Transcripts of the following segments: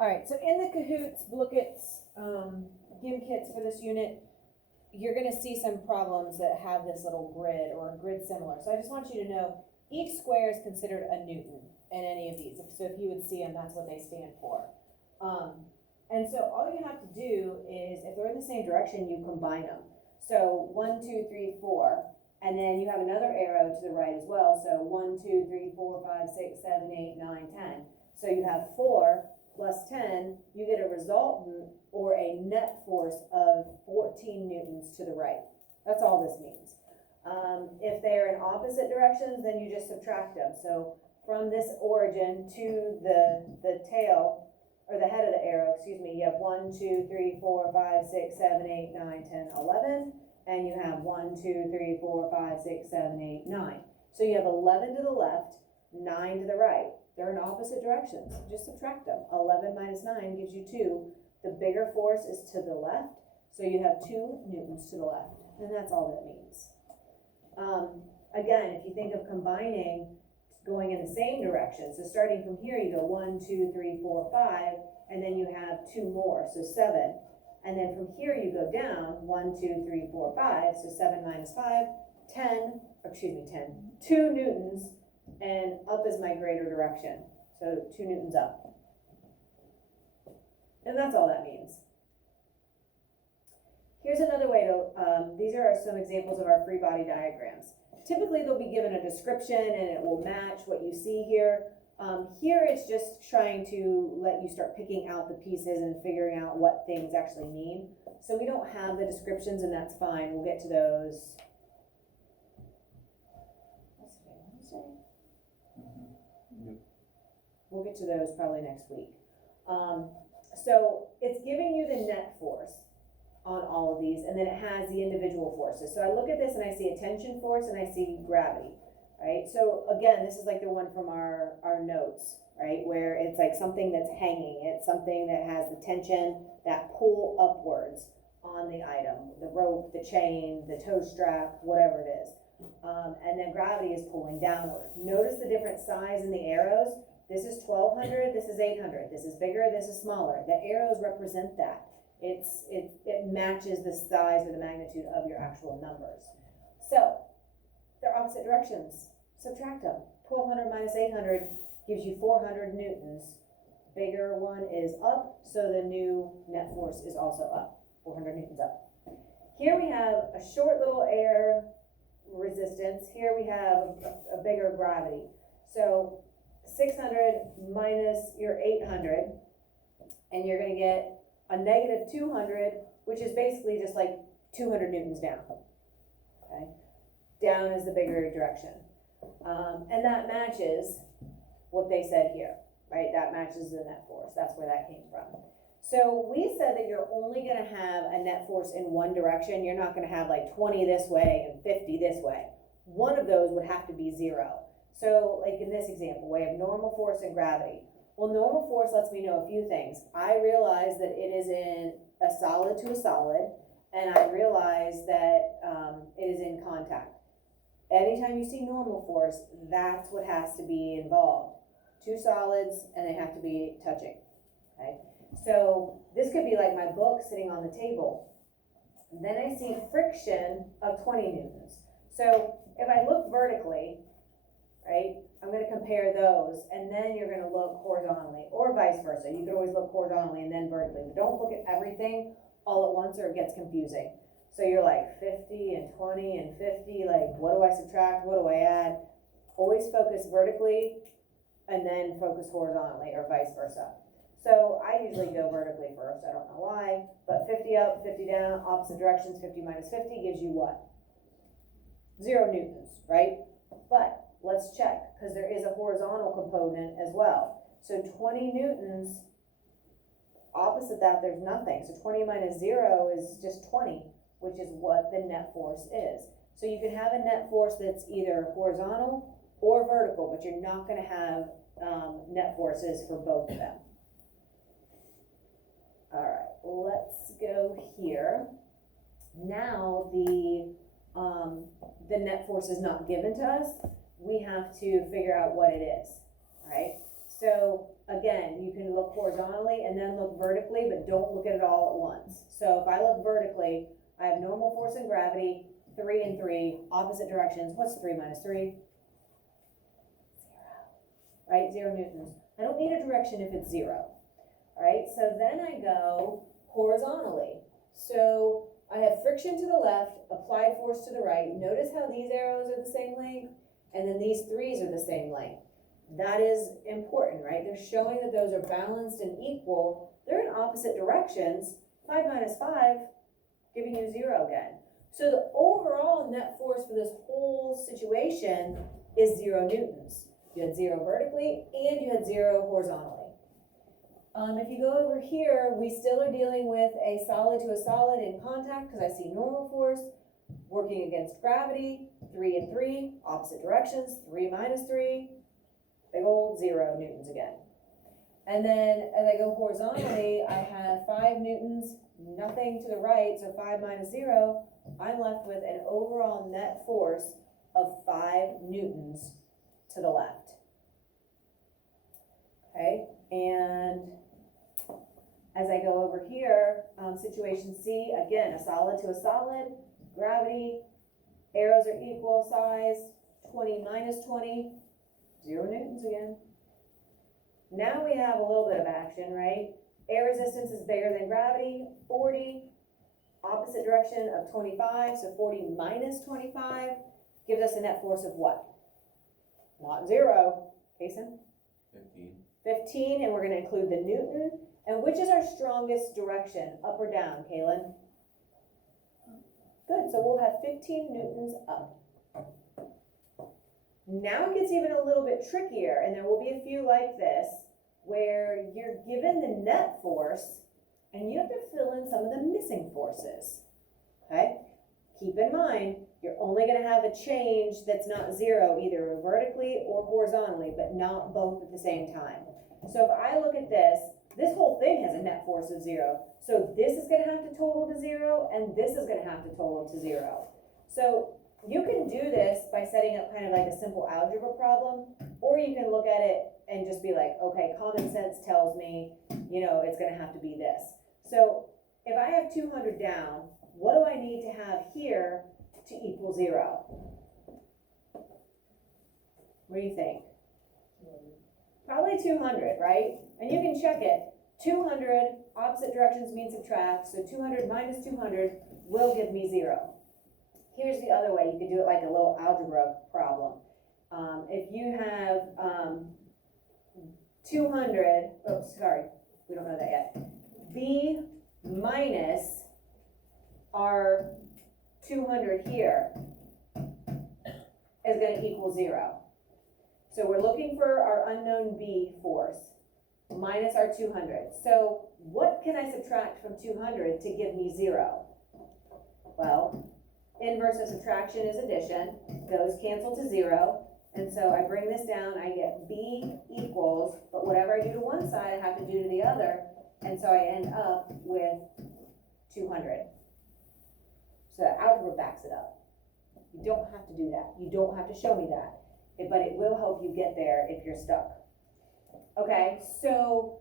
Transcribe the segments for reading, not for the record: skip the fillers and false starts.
All right, so in the Kahoots Blookett's GIM kits for this unit, you're gonna see some problems that have this little grid or a grid similar. So I just want you to know, each square is considered a Newton in any of these. So if you would see them, that's what they stand for. And so all you have to do is, if they're in the same direction, you combine them. So 1, 2, 3, 4, and then you have another arrow to the right as well. So 1, 2, 3, 4, 5, 6, 7, 8, 9, 10. So you have 4 plus 10, you get a resultant or a net force of 14 newtons to the right. That's all this means. If they're in opposite directions, then you just subtract them. So from this origin to the tail, or the head of the arrow, excuse me, you have 1, 2, 3, 4, 5, 6, 7, 8, 9, 10, 11, and you have 1, 2, 3, 4, 5, 6, 7, 8, 9. So you have 11 to the left, 9 to the right. They're in opposite directions. Just subtract them. 11 minus 9 gives you 2. The bigger force is to the left, so you have 2 newtons to the left, and that's all that means. Again, if you think of combining, going in the same direction, so starting from here, you go 1, 2, 3, 4, 5, and then you have 2 more, so 7. And then from here you go down 1, 2, 3, 4, 5, so 7 minus 5, 10, 2 newtons, and up is my greater direction, so 2 newtons up. And that's all that means. Here's another way to, these are some examples of our free body diagrams. Typically they'll be given a description and it will match what you see here. Here it's just trying to let you start picking out the pieces and figuring out what things actually mean. So we don't have the descriptions, and that's fine. We'll get to those. We'll get to those probably next week. So it's giving you the net force on all of these, and then it has the individual forces. So I look at this and I see a tension force and I see gravity, right? So again, this is like the one from our notes, right? Where it's like something that's hanging. It's something that has the tension, that pull upwards on the item, the rope, the chain, the toe strap, whatever it is. And then gravity is pulling downward. Notice the different size in the arrows. This is 1200, this is 800, this is bigger, this is smaller. The arrows represent that. It matches the size or the magnitude of your actual numbers. So they're opposite directions. Subtract them. 1200 minus 800 gives you 400 newtons. Bigger one is up, so the new net force is also up. 400 newtons up. Here we have a short little air resistance. Here we have a bigger gravity. So 600 minus your 800, and you're going to get a negative 200, which is basically just like 200 newtons down. Okay, down is the bigger direction, and that matches what they said here, right? That matches the net force. That's where that came from. So we said that you're only going to have a net force in one direction. You're not going to have like 20 this way and 50 this way. One of those would have to be 0. So like in this example, we have normal force and gravity. Well, normal force lets me know a few things. I realize that it is in a solid to a solid, and I realize that it is in contact. Anytime you see normal force, that's what has to be involved. 2 solids, and they have to be touching, okay? So this could be like my book sitting on the table. Then I see friction of 20 newtons. So if I look vertically, right, I'm going to compare those, and then you're going to look horizontally, or vice versa. You could always look horizontally and then vertically, but don't look at everything all at once or it gets confusing. So you're like 50 and 20 and 50, like what do I subtract, what do I add? Always focus vertically and then focus horizontally, or vice versa. So I usually go vertically first, I don't know why, but 50 up, 50 down, opposite directions, 50 minus 50 gives you what? 0 newtons, right? But let's check, because there is a horizontal component as well. So 20 newtons, opposite that, there's nothing. So 20 minus 0 is just 20, which is what the net force is. So you can have a net force that's either horizontal or vertical, but you're not going to have net forces for both of them. All right, let's go here. Now the net force is not given to us. We have to figure out what it is, right? So again, you can look horizontally and then look vertically, but don't look at it all at once. So if I look vertically, I have normal force and gravity, 3 and 3, opposite directions. What's 3 minus 3? 0. Right, 0 newtons. I don't need a direction if it's 0. All right, so then I go horizontally. So I have friction to the left, applied force to the right. Notice how these arrows are the same length, and then these 3's are the same length. That is important, right? They're showing that those are balanced and equal. They're in opposite directions. 5 minus 5, giving you 0 again. So the overall net force for this whole situation is 0 newtons. You had 0 vertically, and you had 0 horizontally. If you go over here, we still are dealing with a solid to a solid in contact, because I see normal force working against gravity, 3 and 3, opposite directions, 3 minus 3, big old 0 newtons again. And then as I go horizontally, I have 5 newtons, nothing to the right, so 5 minus 0, I'm left with an overall net force of 5 newtons to the left. Okay, and as I go over here, situation C, again, a solid to a solid, gravity, arrows are equal size, 20 minus 20, 0 newtons again. Now we have a little bit of action, right? Air resistance is bigger than gravity, 40, opposite direction of 25, so 40 minus 25 gives us a net force of what? Not 0, Jason? 15. 15, and we're going to include the newton. And which is our strongest direction, up or down, Kaylin? Good, so we'll have 15 newtons up. Now it gets even a little bit trickier, and there will be a few like this, where you're given the net force, and you have to fill in some of the missing forces, okay? Keep in mind, you're only going to have a change that's not 0, either vertically or horizontally, but not both at the same time. So if I look at this whole thing has a net force of 0. So this is going to have to total to 0, and this is going to have to total to 0. So you can do this by setting up kind of like a simple algebra problem, or you can look at it and just be like, okay, common sense tells me, you know, it's going to have to be this. So if I have 200 down, what do I need to have here to equal 0? What do you think? Probably 200, right? And you can check it. 200, opposite directions mean subtract, so 200 minus 200 will give me 0. Here's the other way. You could do it like a little algebra problem. If you have 200, oops, sorry, we don't know that yet. B minus our 200 here is going to equal 0. So we're looking for our unknown B force minus our 200. So what can I subtract from 200 to give me 0? Well, inverse of subtraction is addition. Those cancel to 0. And so I bring this down, I get B equals, but whatever I do to one side, I have to do to the other. And so I end up with 200. So algebra backs it up. You don't have to do that. You don't have to show me that. But it will help you get there if you're stuck. Okay, so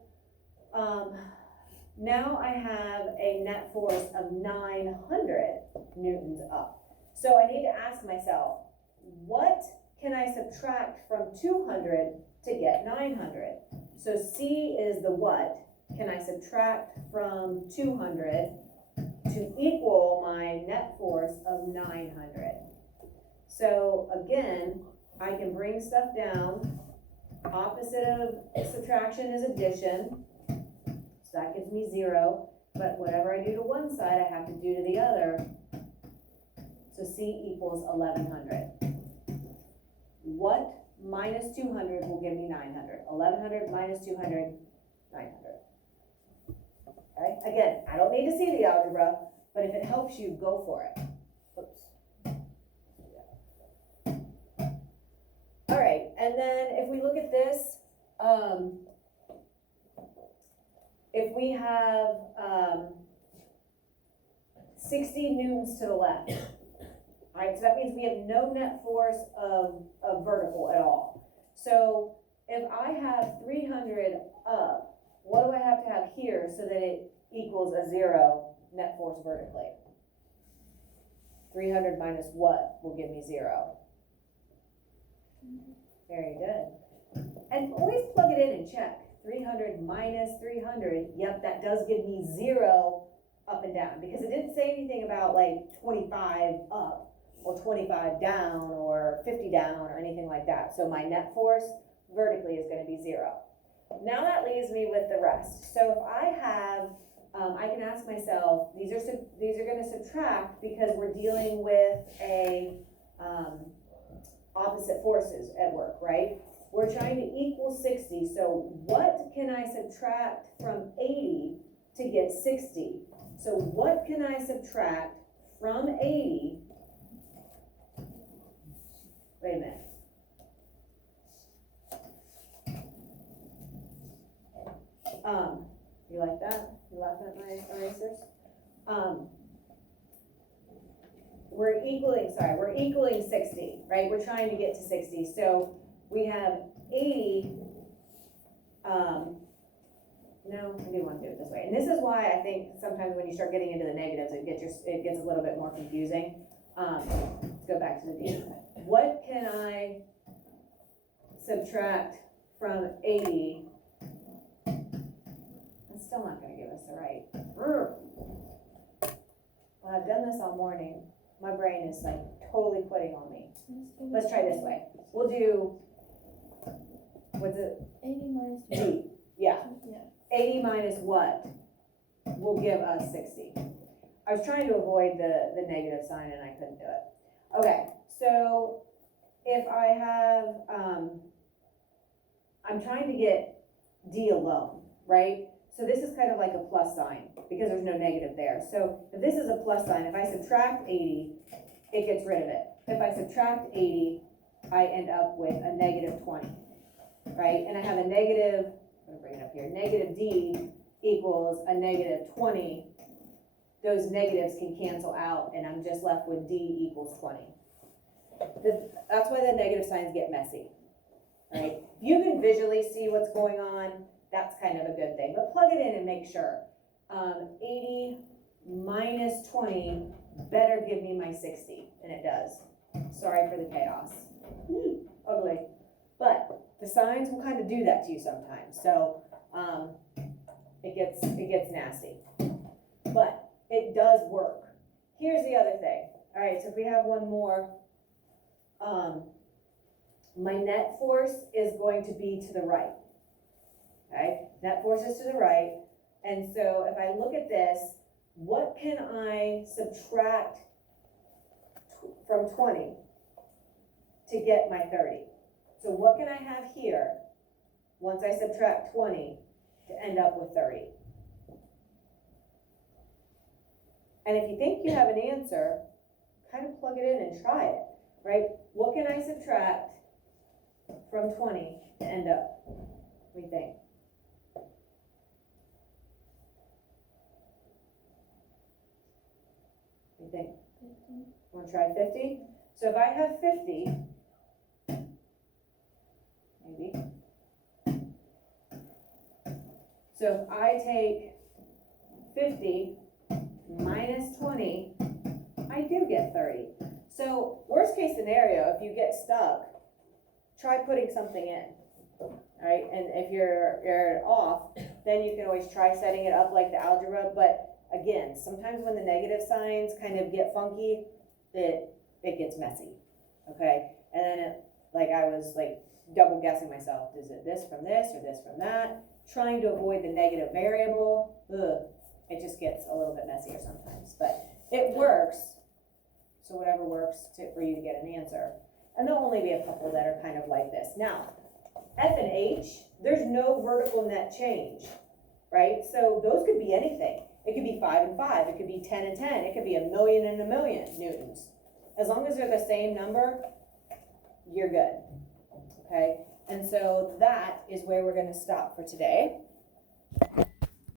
now I have a net force of 900 newtons up. So I need to ask myself, what can I subtract from 200 to get 900? So C is the what can I subtract from 200 to equal my net force of 900? So again, I can bring stuff down. Opposite of subtraction is addition. So that gives me 0. But whatever I do to one side, I have to do to the other. So C equals 1100. What minus 200 will give me 900? 1100 minus 200, 900. Okay? Again, I don't need to see the algebra, but if it helps you, go for it. Oops. All right, and then if we look at this, if we have 60 newtons to the left, all right, so that means we have no net force of vertical at all. So if I have 300 up, what do I have to have here so that it equals a 0 net force vertically? 300 minus what will give me 0? Very good. And always plug it in and check. 300 minus 300, yep, that does give me 0 up and down, because it didn't say anything about like 25 up or 25 down or 50 down or anything like that. So my net force vertically is going to be 0. Now that leaves me with the rest. So if I have, I can ask myself, these are going to subtract because we're dealing with a opposite forces at work, right? We're trying to equal 60. So what can I subtract from 80 to get 60? So what can I subtract from 80? Wait a minute. You like that? You laughing at my erasers? We're equaling 60, right? We're trying to get to 60. So we have 80, no, I do want to do it this way. And this is why I think sometimes when you start getting into the negatives, it gets a little bit more confusing. Let's go back to the D. What can I subtract from 80? That's still not going to give us the right. Well, I've done this all morning. My brain is like totally quitting on me. Let's try this way. We'll do, what's it? 80 minus D. Yeah. 80 Yeah. minus what will give us 60? I was trying to avoid the negative sign and I couldn't do it. Okay, so if I have, I'm trying to get D alone, right? So this is kind of like a plus sign because there's no negative there. So if this is a plus sign, if I subtract 80, it gets rid of it. If I subtract 80, I end up with a negative 20, right? And I have a negative, I'm gonna bring it up here, negative D equals a negative 20. Those negatives can cancel out and I'm just left with D equals 20. That's why the negative signs get messy, right? If you can visually see what's going on, that's kind of a good thing, but plug it in and make sure. 80 minus 20 better give me my 60, and it does. Sorry for the chaos. Ugly. But the signs will kind of do that to you sometimes, so it gets nasty. But it does work. Here's the other thing. All right, so if we have one more, my net force is going to be to the right. Okay, net force is to the right. And so if I look at this, what can I subtract from 20 to get my 30? So what can I have here once I subtract 20 to end up with 30? And if you think you have an answer, kind of plug it in and try it, right? What can I subtract from 20 to end up? What do you think? What do you think? 50. Want to try 50? So if I have 50, maybe. So if I take 50 minus 20, I do get 30. So worst case scenario, if you get stuck, try putting something in, right? And if you're off, then you can always try setting it up like the algebra. But again, sometimes when the negative signs kind of get funky, it gets messy, okay? And then I was like double guessing myself. Is it this from this or this from that? Trying to avoid the negative variable, it just gets a little bit messier sometimes, but it works. So whatever works for you to get an answer. And there'll only be a couple that are kind of like this. Now, F and H, there's no vertical net change, right? So those could be anything. It could be 5 and 5, it could be 10 and 10, it could be 1,000,000 and 1,000,000 newtons. As long as they're the same number, you're good, okay? And so that is where we're gonna stop for today.